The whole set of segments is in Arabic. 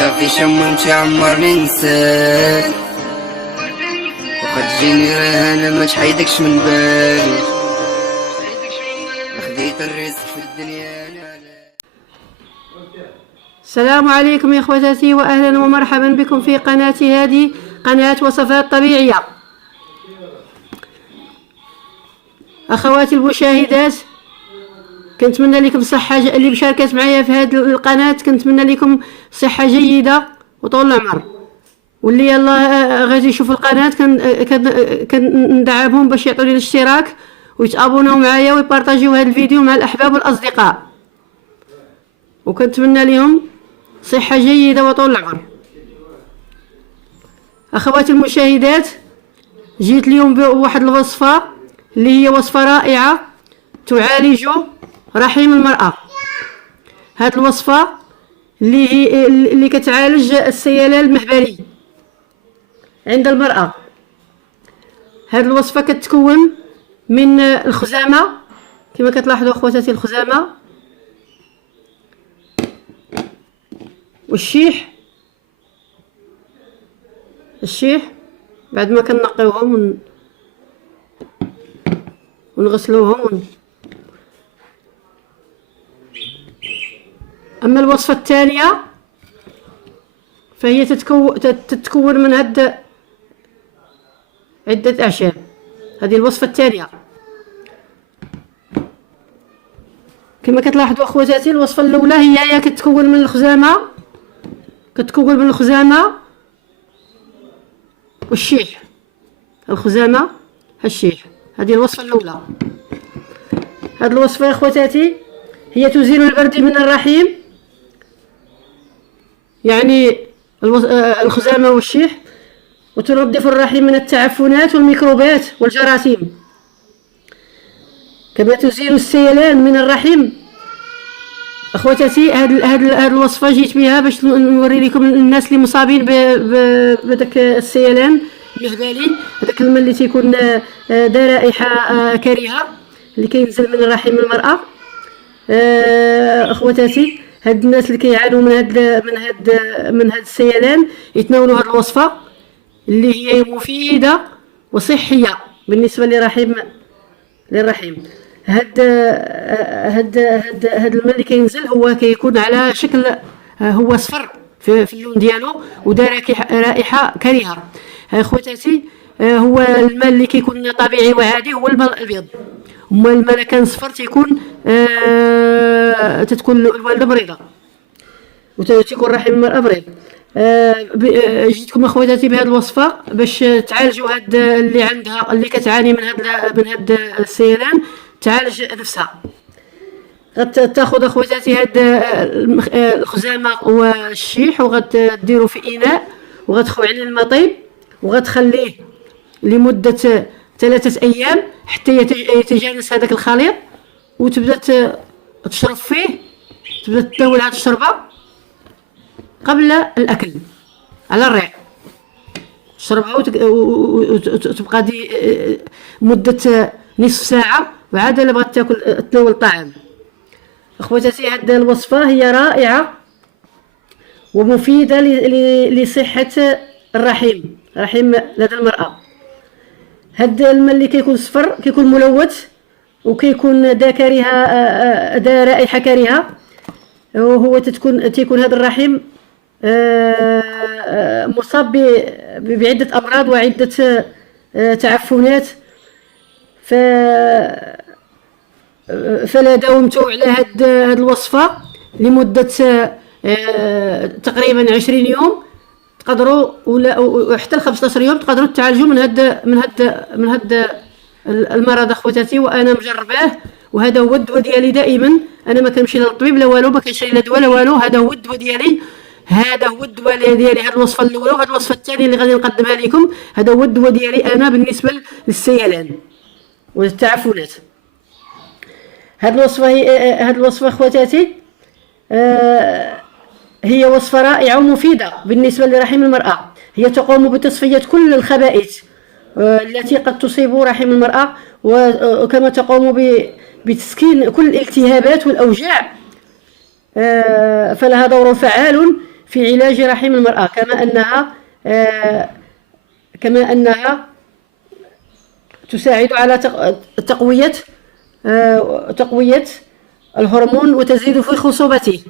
خافي شم متعمر ننساك وقد تجيني رهانة ما تحيدكش من بالي خديت الرزق في الدنيا أنا. السلام عليكم يا اخواتي، واهلا ومرحبا بكم في قناتي هذه، قناة وصفات طبيعية. اخواتي المشاهدات، كنتمنى لكم صحة اللي مشاركات معايا في هذه القناة، كنتمنى لكم صحة جيدة وطول العمر. واللي يلا غادي يشوف القناة كندعمهم باش يعطوني الاشتراك ويتابوناو معايا ويبارطاجيو هذا الفيديو مع الاحباب والاصدقاء، وكنتمنى لهم صحة جيدة وطول العمر. اخواتي المشاهدات، جيت اليوم بواحد الوصفة اللي هي وصفة رائعة تعالج رحم المرأة. هاد الوصفة اللي كتعالج السيلان المهبلي عند المرأة. هاد الوصفة كتكون من الخزامة كما كتلاحظوا اخواتاتي، الخزامة والشيح. بعد ما كنقيوهم ونغسلوهم. اما الوصفة الثانية فهي تتكون من هاد عدة اعشاب. هذه الوصفة الثانية كما كتلاحظوا اخواتاتي. الوصفة الاولى هي كتكون من الخزامة والشيح. الخزامة الشيح، هذه الوصفة الاولى. هذه الوصفة يا اخواتاتي هي تزيل البرد من الرحم، يعني الخزامة والشيح، وتنظف الرحم من التعفنات والميكروبات والجراثيم، كما تزيل السيلان من الرحم. اخواتاتي هذه الوصفة جيت بها باش نوري لكم الناس اللي مصابين بداك السيلان المهبلي، هذاك الماء اللي تيكون دا رائحة كريهة اللي كينزل من الرحم المرأة. اخواتاتي، هاد الناس اللي كيعانوا من هاد السيلان يتناولوا هاد الوصفة اللي هي مفيدة وصحية بالنسبة للرحم. هاد الماء اللي كينزل هو كيكون على شكل هو صفر في اللون ديالو ودا رائحة كريهة. اخواتاتي، هو الماء اللي كيكون طبيعي وعادي هو الماء الابيض. اما الماء اللي كان صفر تتكون الوالده مريضه وتيكون رحم المراه مريض. جيتكم اخواتاتي بهذه الوصفه باش تعالجوا هاد اللي كتعاني من هاد السيلان، تعالج نفسها. غتاخذ اخواتاتي هاد الخزامه والشيح وغتديروا في اناء وغتخوي عليه الماء طيب وغتخليه لمده 3 أيام حتى يتجانس هذاك الخليط، وتبدا تشرب فيه، تبدا تناول هذه الشربه قبل الاكل على الريق. تشربها وتبقى دي مده نصف ساعه، وعاد الا بغات تاكل تناول الطعام. اخواتاتي، هذه الوصفه هي رائعه ومفيده لصحه الرحم لدى المراه. هاد الماء اللي كيكون صفر كيكون ملوث وكيكون دا رائحه كريهه، وهو تيكون هذا الرحم مصاب بعده امراض وعده تعفنات. فلا داومتوا على هاد الوصفه لمده تقريبا 20 يوم، تقدروا ولا حتى 15 يوم تقدروا تعالجوا من هاد المرض اخواتاتي. وانا مجرباه، وهذا هو الدواء ديالي دائما. انا ما كنمشي للطبيب لا والو، ما كنشري لا دواء لا والو. هذا هو الدواء ديالي، هذا الوصفه الاولى. وهذه الوصفه الثانيه اللي غادي نقدمها لكم هذا هو الدواء ديالي انا بالنسبه للسيلان والتعفنات. هذه الوصفه اخواتاتي هي وصفة رائعة ومفيدة بالنسبة لرحم المرأة. هي تقوم بتصفية كل الخبائث التي قد تصيب رحم المرأة، وكما تقوم بتسكين كل الالتهابات والأوجاع. فلها دور فعال في علاج رحم المرأة، كما أنها تساعد على تقوية الهرمون وتزيد في خصوبته.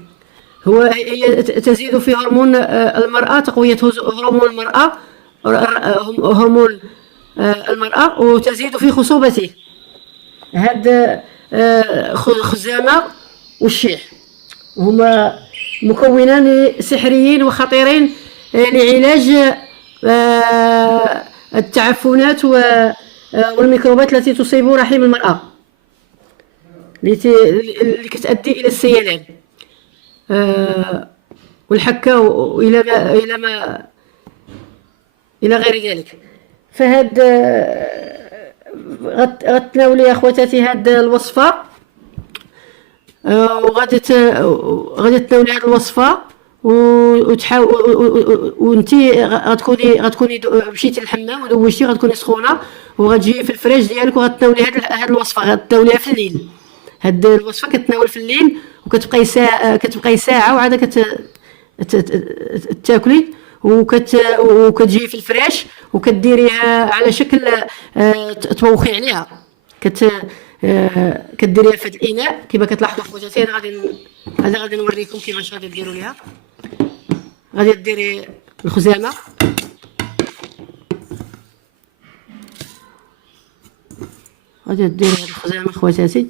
هي تزيد في هرمون المرأة، تقوية هرمون المرأة، هرمون المرأة، وتزيد في خصوبته. هاد خزامة والشيح هما مكونان سحريين وخطيرين لعلاج التعفنات والميكروبات التي تصيب رحم المرأة، اللي كتؤدي إلى السيلان والحكة إلى غير ذلك. فهاد غتناولي أخواتاتي هاد الوصفة، وغادي تناولي هاد الوصفة وانتي غتكوني مشيتي للحمام ودوشتي، غتكوني سخونه، وغتجي في الفراش ديالك وغتناولي هاد الوصفه. غتناوليها في الليل. هاد الوصفه كتناول في الليل كتبقاي ساعه وعاد تاكلي، وكتجي في الفراش وكديريها على شكل تبوخي عليها. كديريها في هاد الاناء كيما كتلاحظوا خواتاتي. انا غادي نوريكم كيفاش غادي ديروا ليها. غادي ديري الخزامه، غادي ديري هاد الخزامه خواتاتي،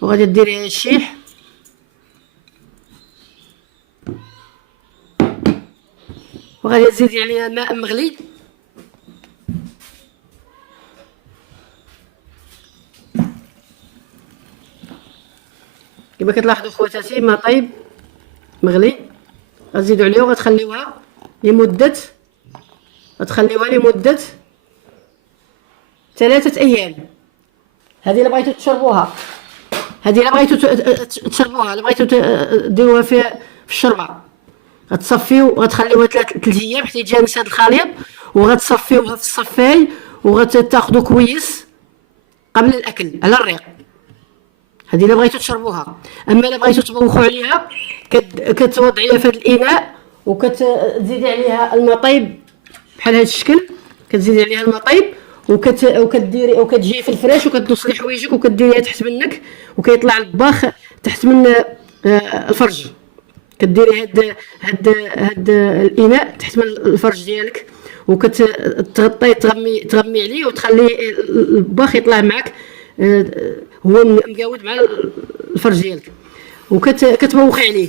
وغادي ديري هاد الشيح، وغادي تزيدي عليها ماء مغلي، كما كتلاحظوا خواتاتي ما طيب مغلي. غتزيدوا عليه وغتخليوها لمده 3 أيام. هذه الا بغيتو تشربوها، الا بغيتو ديروها في الشربه، غتصفيو وغتخليوها 3 أيام حتى يتجانس هذا الخليط، وغتصفيوها في الصفاي وغتاخذوا كويس قبل الاكل على الريق. هذه الا بغيتو تشربوها. اما الا بغيتو تبوخوا عليها كتوضعيها في هذا الاناء وكتزيدي عليها الماء طيب بحال هذا الشكل. كتزيدي عليها الماء طيب وكتجي في الفراش وكتوصلي حوايجك وكديريها تحت منك، وكيطلع الباخ تحت من الفرج. كديري هاد الاناء تحت من الفرج ديالك وكتغطي تغمي عليه وتخلي الباخ يطلع معك هو مقاود مع الفرج ديالك، وكتبوخي عليه.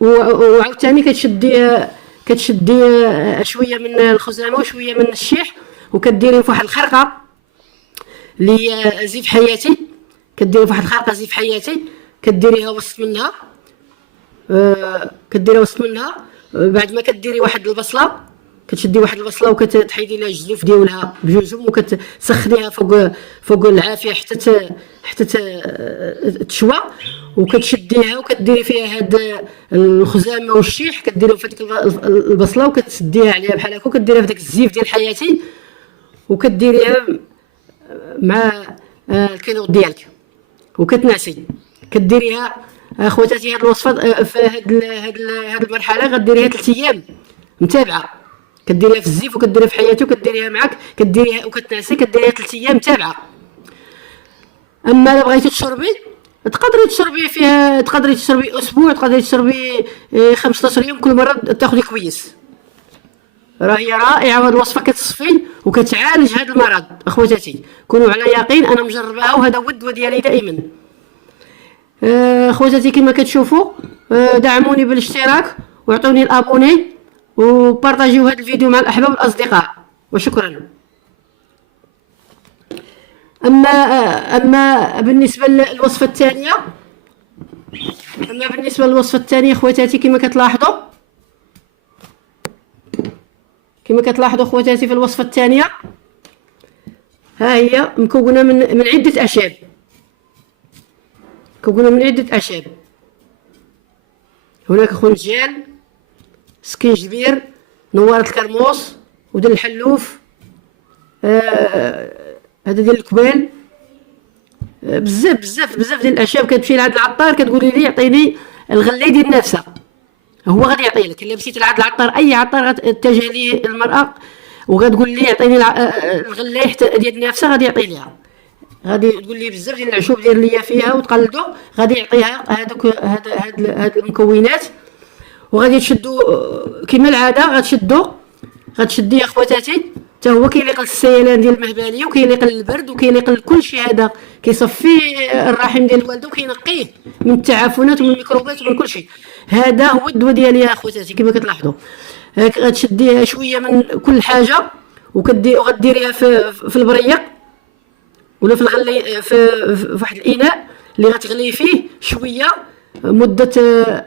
وعاوتاني كتشدي شويه من الخزامه وشويه من الشيح وكديريه في واحد الخرقه اللي هي زيف حياتي. كديريه في واحد الخرقه زيف حياتي، كديريها وسط منها، بعد ما كديري واحد البصله، كتشدي واحد البصله وكتحيدي لها الجزوف ديالها بجوجهم وكتسخنيها فوق العافيه حتى تشوى، وكتشديها وكديري فيها هاد الخزامه والشيح، كديريهم في ديك البصله وكتسديها عليها بحال هكا، وكديريها في داك الزيف ديال حياتي وكديريها مع الكينوط ديالك وكتنعسي. كديريها خواتاتي هاد الوصفه في هاد المرحله غديريها 3 أيام متابعه. كديريها في الزيف وكديريها في حياتي وكديريها معك، كديريها وكتنعسي، كديريها 3 أيام متابعه. اما الا بغيتي تشربي تقدري تشربي اسبوع، تقدري تشربي 15 يوم، كل مره تاخذي كويس. راهي رائعه وهاد الوصفه كتصفي وكتعالج هذا المرض. اخواتاتي كونوا على يقين، انا مجرباها وهذا هو الدواء ديالي دائما. اخواتاتي كما كتشوفوا دعموني بالاشتراك واعطوني الابوني وبارطاجيو هذا الفيديو مع الاحباب والاصدقاء، وشكرا. اما بالنسبه للوصفه الثانيه، اخواتاتي كما كتلاحظوا اخواتاتي في الوصفه الثانيه، ها هي مكونه من عده اعشاب. هناك خنجان، سكينجبير، نواره الكرموس، ودل الحلوف، هذا ديال الكبال، بزاف ديال الاعشاب. كتمشي لعند العطار كتقولي لي يعطيني الغلي ديال النافسه، هو غادي يعطي لك. الا مشيت لعند العطار، اي عطار غتتجه ليه المراه وغتقول لي يعطيني الغلاي ديال النافسه، غادي يعطي ليها. غادي تقول لي بزاف ديال العشوب دير ليا فيها وتقلدو، غادي يعطيها هذوك هاد المكونات. وغادي تشدو كما العاده، غتشدي يا خواتاتي. حتى هو كيليق للسيلان ديال المهبليه، وكيليق للبرد، وكيليق لكل شيء. هذا كيصفي الرحم ديال الوالده وكينقيه من التعفنات ومن الميكروبات ومن كل شيء. هذا هو الدواء ديالي يا خواتاتي. كما كتلاحظوا غتشديها شويه من كل حاجه، وغديريها في البريق ولا في الغلي، في واحد الاناء اللي غتغلي فيه شويه مده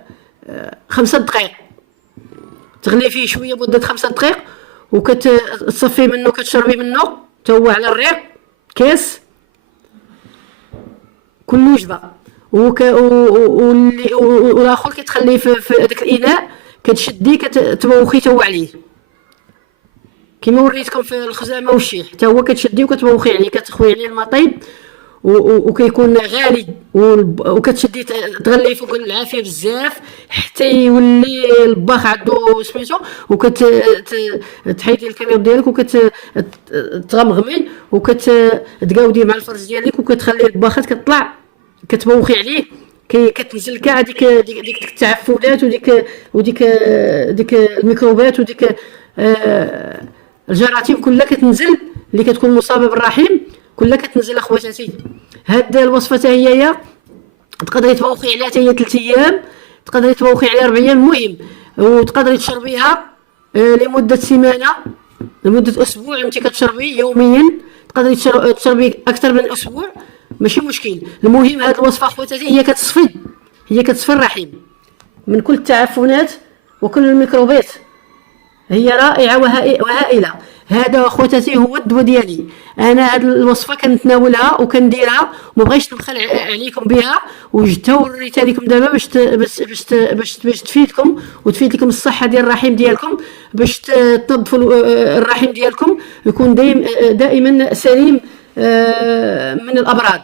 5 دقائق. تغلي فيه شويه مده 5 دقائق، وكتصفي منه، كتشربي منه حتى هو على الريق كاس كل وجبه. والاخر كتخليه في هذاك الاناء، كتشدي كتبوخي تا هو عليه كما وريتكم في الخزامه والشيح. حتى هو كتشدي وكتبوخي عليه، كتخوي عليه الماء طيب وكيكون غالي، وكتشدي تغلي فوق العافيه بزاف حتى يولي الباخ عنده سميتو. وكتحيدي الكريم ديالك وكتغمغمي وكتقاودي مع الفرج ديالك، وكتخلي الباخات كتطلع كتبوخي عليه. كتنزل كاع ديك التعفنات وديك الميكروبات وديك الجراثيم كلها كتنزل، اللي كتكون مصابه بالرحم كلها كتنزل اخواتاتي. هاد الوصفه حتى هي تقدري تبوخي عليها حتى هي 3 ايام، تقدري تبوخي عليها 4 ايام المهم. وتقدري تشربيها لمده سيمانه، لمده اسبوع. انت كتشربي يوميا، تقدري تشربي اكثر من اسبوع ماشي مشكل. المهم هاد الوصفه اخواتاتي هي كتصفي الرحم من كل التعفنات وكل الميكروبات. هي رائعه وهائله. هذا اخواتاتي هو الدواء ديالي. انا هاد الوصفه كنتناولها وكنديرها، وما بغيتش نبخل عليكم بها، وجدتها وريتها لكم دابا باش تفيدكم وتفيد لكم الصحه ديال الرحم ديالكم، باش تنظفوا الرحم ديالكم يكون دائما سليم من الامراض.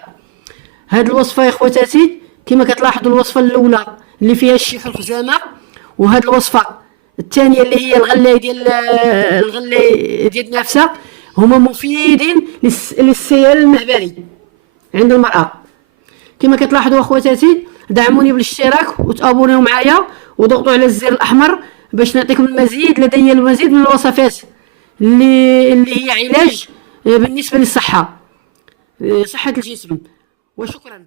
هاد الوصفه يا اخواتاتي كما كتلاحظوا، الوصفه الاولى اللي فيها الشيخ الخزامه، وهاد الوصفه الثانيه اللي هي الغلاي ديال النافسه، هما مفيدين للسيال المهبلي عند المراه. كما كتلاحظوا اخواتاتي، دعموني بالاشتراك وتابونيو معايا وضغطوا على الزر الاحمر باش نعطيكم المزيد. لدي المزيد من الوصفات اللي هي علاج بالنسبه للصحه، صحه الجسم. وشكرا.